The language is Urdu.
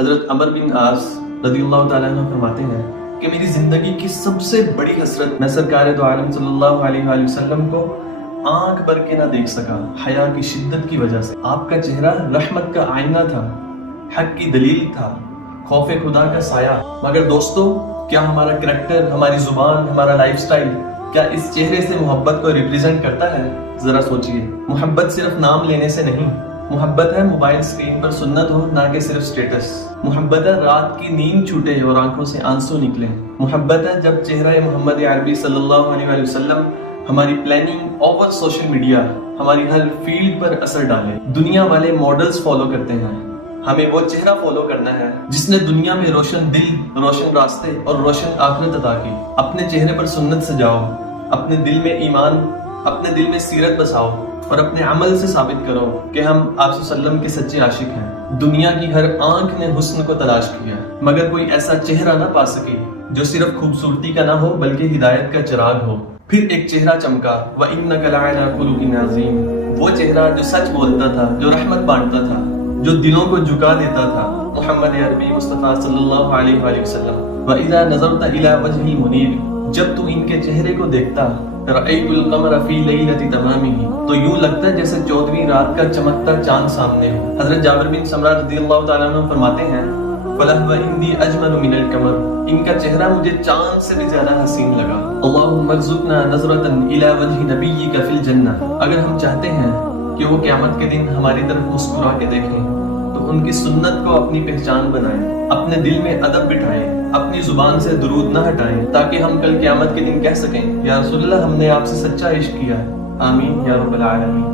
حضرت عمر بن عاص رضی اللہ تعالیٰ عنہ فرماتے ہیں کہ میری زندگی کی سب سے بڑی حسرت میں سرکار دو عالم صلی اللہ علیہ وآلہ وسلم کو آنکھ بھر کے نہ دیکھ سکا، حیا کی شدت کی وجہ سے۔ آپ کا چہرہ رحمت کا آئینہ تھا، حق کی دلیل تھا، خوف خدا کا سایہ۔ مگر دوستو، کیا ہمارا کریکٹر، ہماری زبان، ہمارا لائف سٹائل کیا اس چہرے سے محبت کو ریپریزنٹ کرتا ہے؟ ذرا سوچئے۔ محبت صرف نام لینے سے نہیں، محبت ہے موبائل سکرین پر سنت ہو نہ کہ صرف سٹیٹس۔ محبت ہے رات کی نیند چھوٹے اور آنکھوں سے آنسو نکلے۔ محبت ہے جب چہرہ محمد عربی صلی اللہ علیہ وآلہ وسلم ہماری پلاننگ اوور سوشل میڈیا ہماری ہر فیلڈ پر اثر ڈالے۔ دنیا والے ماڈلز فالو کرتے ہیں، ہمیں وہ چہرہ فالو کرنا ہے جس نے دنیا میں روشن دل، روشن راستے اور روشن آخرت عطا کی۔ اپنے چہرے پر سنت سجاؤ، اپنے دل میں ایمان، اپنے دل میں سیرت بساؤ اور اپنے عمل سے ثابت کرو کہ ہم آپ صلی اللہ علیہ وسلم کے سچے عاشق ہیں۔ دنیا کی ہر آنکھ نے حسن کو تلاش کیا مگر کوئی ایسا چہرہ نہ پا سکے جو صرف خوبصورتی کا نہ ہو بلکہ ہدایت کا چراغ ہو۔ پھر ایک چہرہ چمکا، وَإِنَّكَ لَعَلَىٰ خُلُقٍ عَظِيمٍ، وہ چہرہ جو سچ بولتا تھا، جو رحمت بانٹتا تھا، جو دلوں کو جھکا دیتا تھا، محمد عربی مصطفیٰ صلی اللہ علیہ وآلہ وسلم۔ وَإِذَا نَظَرْتَ إِلَىٰ وَجْهِ الْمُنِيرِ، جب تو ان کے چہرے کو دیکھتا، رأيت القمر في ليلة تمامه، تو یوں لگتا ہے جیسے 14ویں رات کا چمکتا چاند سامنے ہو۔ حضرت جابر بن سمرہ رضی اللہ تعالیٰ عنہ فرماتے ہیں فَلَهْوَ عِنْدِي أَجْمَلُ مِنَ الْقَمَرِ، ان کا چہرہ مجھے چاند سے بھی زیادہ حسین لگا۔ اللہم ارزقنا نظرة إلى وجه نبيك في الجنة، اگر ہم چاہتے ہیں کہ وہ قیامت کے دن ہماری طرف مسکرا کے دیکھیں تو ان کی سنت کو اپنی پہچان بنائیں، اپنے دل میں ادب بٹھائیں، اپنی زبان سے درود نہ ہٹائیں تاکہ ہم کل قیامت کے دن کہہ سکیں یا رسول اللہ ہم نے آپ سے سچا عشق کیا۔ آمین یا رب العالمین۔